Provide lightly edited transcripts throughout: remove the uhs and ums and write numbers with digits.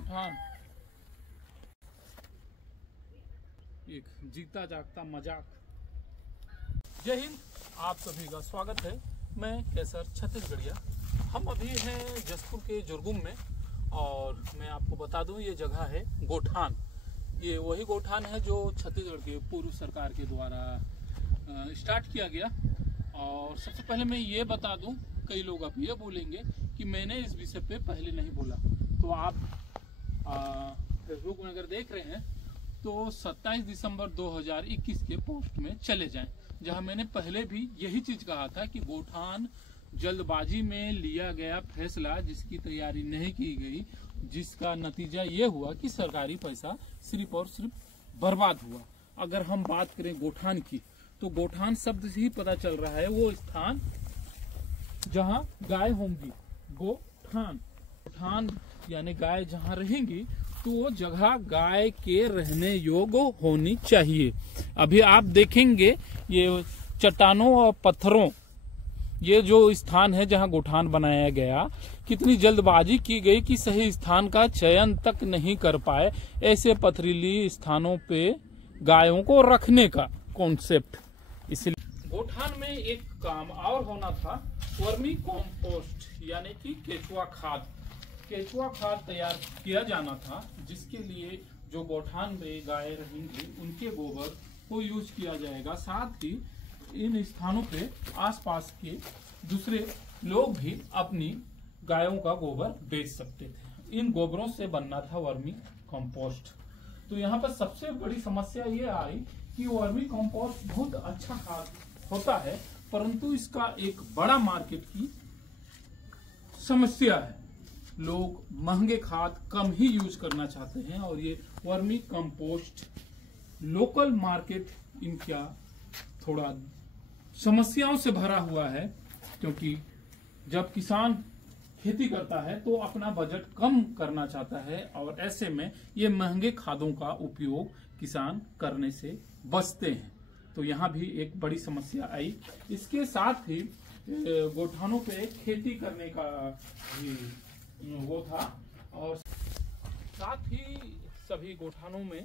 गोठान एक जीता जागता मजाक। जय हिंद, आप सभी का स्वागत है। मैं केसर छत्तीसगढ़िया। हम अभी हैं जसपुर के जुरगुम में और मैं आपको बता दूं ये जगह है गोठान। ये वही गोठान है जो छत्तीसगढ़ के पूर्व सरकार के द्वारा स्टार्ट किया गया। और सबसे पहले मैं ये बता दूं, कई लोग अब ये बोलेंगे कि मैंने इस विषय पे पहले नहीं बोला, तो आप फेसबुक में अगर देख रहे हैं तो 27 दिसंबर 2021 के पोस्ट में चले जाएं, जहां मैंने पहले भी यही चीज कहा था कि गोठान जल्दबाजी में लिया गया फैसला, जिसकी तैयारी नहीं की गई, जिसका नतीजा ये हुआ कि सरकारी पैसा सिर्फ और सिर्फ बर्बाद हुआ। अगर हम बात करें गोठान की, तो गोठान शब्द से ही पता चल रहा है वो स्थान जहां गाय होंगी। गोठान, गोठान यानी गाय जहां रहेंगी तो वो जगह गाय के रहने योग्य होनी चाहिए। अभी आप देखेंगे ये चट्टानों और पत्थरों, ये जो स्थान है जहां गोठान बनाया गया, कितनी जल्दबाजी की गई कि सही स्थान का चयन तक नहीं कर पाए। ऐसे पथरीली स्थानों पे गायों को रखने का कॉन्सेप्ट, इसलिए गोठान में एक काम और होना था, वर्मी कॉम्पोस्ट यानी कि केचुआ खाद। केचुआ खाद तैयार किया जाना था, जिसके लिए जो गोठान में गाय रहेंगी उनके गोबर को यूज किया जाएगा। साथ ही इन स्थानों पे आसपास के दूसरे लोग भी अपनी गायों का गोबर बेच सकते थे। इन गोबरों से बनना था वर्मी कंपोस्ट। तो यहाँ पर सबसे बड़ी समस्या ये आई कि वर्मी कंपोस्ट बहुत अच्छा खाद होता है, परंतु इसका एक बड़ा मार्केट की समस्या है। लोग महंगे खाद कम ही यूज करना चाहते हैं और ये वर्मी कंपोस्ट लोकल मार्केट इनका थोड़ा समस्याओं से भरा हुआ है, क्योंकि जब किसान खेती करता है तो अपना बजट कम करना चाहता है और ऐसे में ये महंगे खादों का उपयोग किसान करने से बचते हैं। तो यहाँ भी एक बड़ी समस्या आई। इसके साथ ही गोठानों पे खेती करने का भी वो था और साथ ही सभी गोठानों में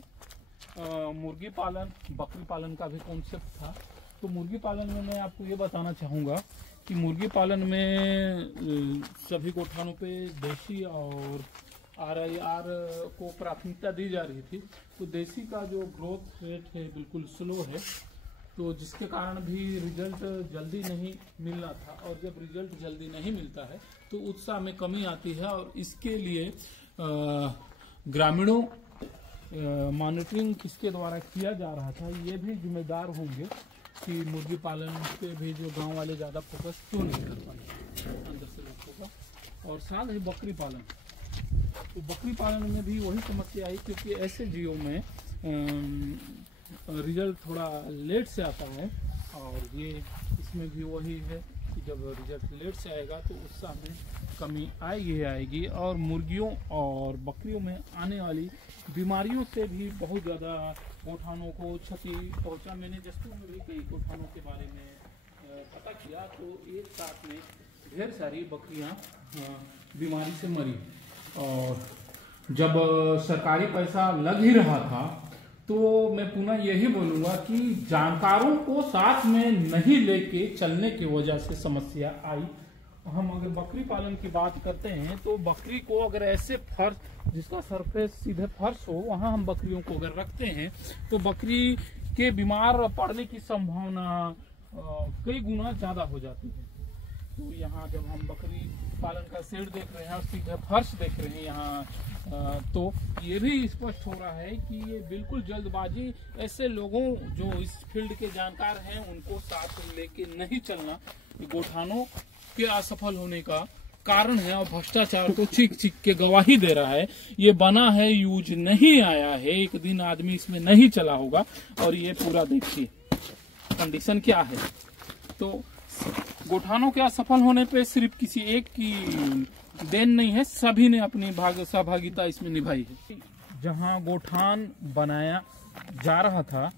मुर्गी पालन, बकरी पालन का भी कॉन्सेप्ट था। तो मुर्गी पालन में मैं आपको ये बताना चाहूँगा कि मुर्गी पालन में सभी गोठानों पे देसी और RIR को प्राथमिकता दी जा रही थी। तो देसी का जो ग्रोथ रेट है बिल्कुल स्लो है, तो जिसके कारण भी रिजल्ट जल्दी नहीं मिलना था। और जब रिजल्ट जल्दी नहीं मिलता है तो उत्साह में कमी आती है और इसके लिए ग्रामीणों मॉनिटरिंग किसके द्वारा किया जा रहा था, ये भी जिम्मेदार होंगे कि मुर्गी पालन पे भी जो गांव वाले ज़्यादा फोकस क्यों नहीं कर पाए अंदर से लोगों का। और साथ ही बकरी पालन, तो बकरी पालन में भी वही समस्या आई, क्योंकि ऐसे जियो में रिजल्ट थोड़ा लेट से आता है। और ये इसमें भी वही है कि जब रिजल्ट लेट से आएगा तो उत्साह में कमी आएगी और मुर्गियों और बकरियों में आने वाली बीमारियों से भी बहुत ज़्यादा गोठानों को क्षति पहुंचा। मैंने जसपुर में भी कई गोठानों के बारे में पता किया, तो एक साथ में ढेर सारी बकरियां बीमारी से मरी। और जब सरकारी पैसा लग ही रहा था तो मैं पुनः यही बोलूँगा कि जानकारों को साथ में नहीं लेके चलने की वजह से समस्या आई। हम अगर बकरी पालन की बात करते हैं तो बकरी को अगर ऐसे फर्श जिसका सरफेस सीधे फर्श हो, वहां हम बकरियों को अगर रखते हैं तो बकरी के बीमार पड़ने की संभावना कई गुना ज्यादा हो जाती है। तो यहाँ जब हम बकरी पालन का शेड देख रहे हैं और सीधे फर्श देख रहे हैं यहाँ, तो ये भी स्पष्ट हो रहा है कि ये बिल्कुल जल्दबाजी, ऐसे लोगों जो इस फील्ड के जानकार हैं उनको साथ लेके नहीं चलना गोठानों के असफल होने का कारण है। और भ्रष्टाचार तो चीख चीख के गवाही दे रहा है। ये बना है, यूज नहीं आया है, एक दिन आदमी इसमें नहीं चला होगा। और ये पूरा देखिए कंडीशन क्या है। तो गोठानों के असफल होने पे सिर्फ किसी एक की देन नहीं है, सभी ने अपनी सहभागिता इसमें निभाई है। जहां गोठान बनाया जा रहा था,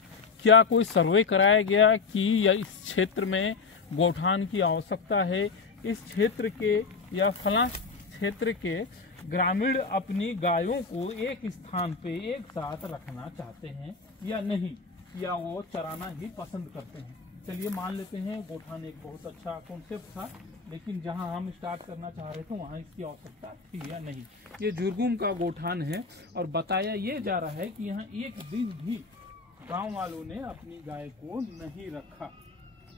क्या कोई सर्वे कराया गया कि इस क्षेत्र में गोठान की आवश्यकता है, इस क्षेत्र के या फला क्षेत्र के ग्रामीण अपनी गायों को एक स्थान पे एक साथ रखना चाहते हैं या नहीं, या वो चराना ही पसंद करते हैं। चलिए मान लेते हैं गोठान एक बहुत अच्छा कॉन्सेप्ट था, लेकिन जहां हम स्टार्ट करना चाह रहे थे वहां इसकी आवश्यकता थी या नहीं। ये जुर्गुम का गोठान है और बताया ये जा रहा है कि यहाँ एक दिन भी गांव वालों ने अपनी गाय को नहीं रखा।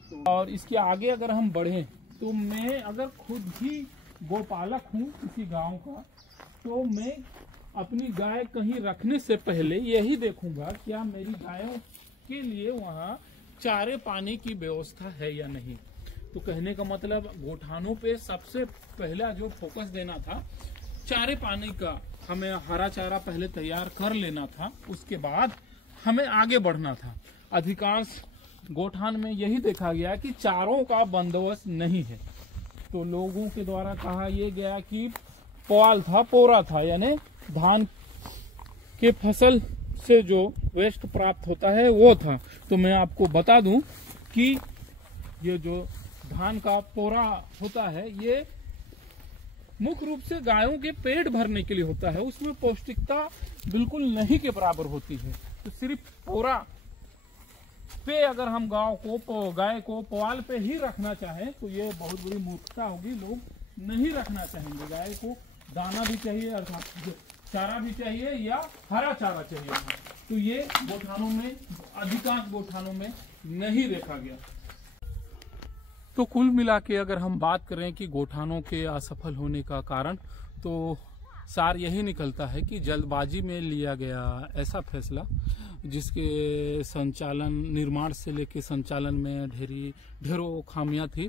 तो और इसके आगे अगर हम बढ़े तो मैं अगर खुद ही गोपालक हूँ किसी गांव का, तो मैं अपनी गाय कहीं रखने से पहले यही देखूंगा क्या मेरी गायों के लिए वहाँ चारे पानी की व्यवस्था है या नहीं। तो कहने का मतलब गोठानों पे सबसे पहला जो फोकस देना था चारे पानी का, हमें हरा चारा पहले तैयार कर लेना था, उसके बाद हमें आगे बढ़ना था। अधिकांश गोठान में यही देखा गया कि चारों का बंदोबस्त नहीं है, तो लोगों के द्वारा कहा यह गया कि पुआल था, पोरा था, यानी धान के फसल से जो वेस्ट प्राप्त होता है वो था। तो मैं आपको बता दूं कि ये जो धान का पोरा होता है ये मुख्य रूप से गायों के पेट भरने के लिए होता है, उसमें पौष्टिकता बिल्कुल नहीं के बराबर होती है। तो सिर्फ पोरा पे अगर हम गाय को पुआल पे ही रखना चाहें तो ये बहुत बड़ी मूर्खता होगी। लोग नहीं रखना चाहेंगे, गाय को दाना भी चाहिए, अर्थात चारा भी चाहिए या हरा चारा चाहिए। तो ये गोठानों में, अधिकांश गोठानों में नहीं देखा गया। तो कुल मिला के अगर हम बात करें कि गोठानों के असफल होने का कारण, तो सार यही निकलता है कि जल्दबाजी में लिया गया ऐसा फैसला जिसके संचालन, निर्माण से लेके संचालन में ढेरों खामियां थी।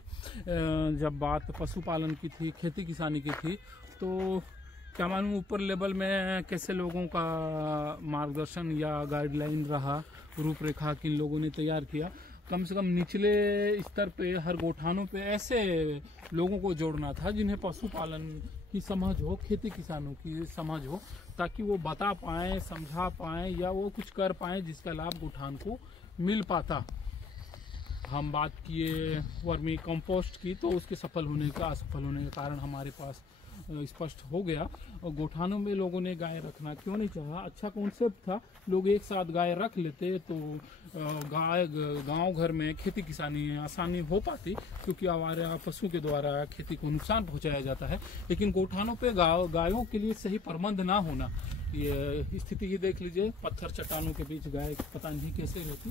जब बात पशुपालन की थी, खेती किसानी की थी, तो क्या मालूम ऊपर लेवल में कैसे लोगों का मार्गदर्शन या गाइडलाइन रहा, रूपरेखा किन लोगों ने तैयार किया। कम से कम निचले स्तर पे हर गोठानों पे ऐसे लोगों को जोड़ना था जिन्हें पशुपालन की समझ हो, खेती किसानों की समझ हो, ताकि वो बता पाएं, समझा पाएं या वो कुछ कर पाएं जिसका लाभ गोठान को मिल पाता। हम बात किए वर्मी कंपोस्ट की, तो उसके सफल होने का, असफल होने का कारण हमारे पास स्पष्ट हो गया। और गोठानों में लोगों ने गाय रखना क्यों नहीं चाहा, अच्छा कॉन्सेप्ट था, लोग एक साथ गाय रख लेते तो गाय गांव घर में खेती किसानी आसानी हो पाती, क्योंकि आवारा पशु के द्वारा खेती को नुकसान पहुंचाया जाता है। लेकिन गोठानों पे गायों के लिए सही प्रबंध ना होना, ये स्थिति ही देख लीजिए, पत्थर चट्टानों के बीच गाय पता नहीं कैसे रहती।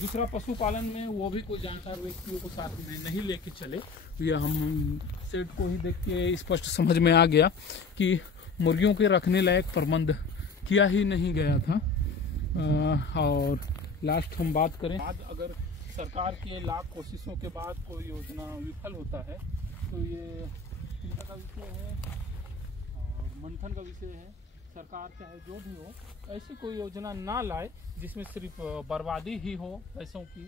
दूसरा, पशुपालन में वो भी कोई जानकार व्यक्तियों को साथ में नहीं लेके चले। ये हम सेट को ही देख के स्पष्ट समझ में आ गया कि मुर्गियों के रखने लायक प्रबंध किया ही नहीं गया था। और लास्ट हम बात करें, अगर सरकार के लाख कोशिशों के बाद कोई योजना विफल होता है तो ये चिंता का विषय है और मंथन का विषय है। सरकार चाहे जो भी हो, ऐसी कोई योजना ना लाए जिसमें सिर्फ बर्बादी ही हो पैसों की,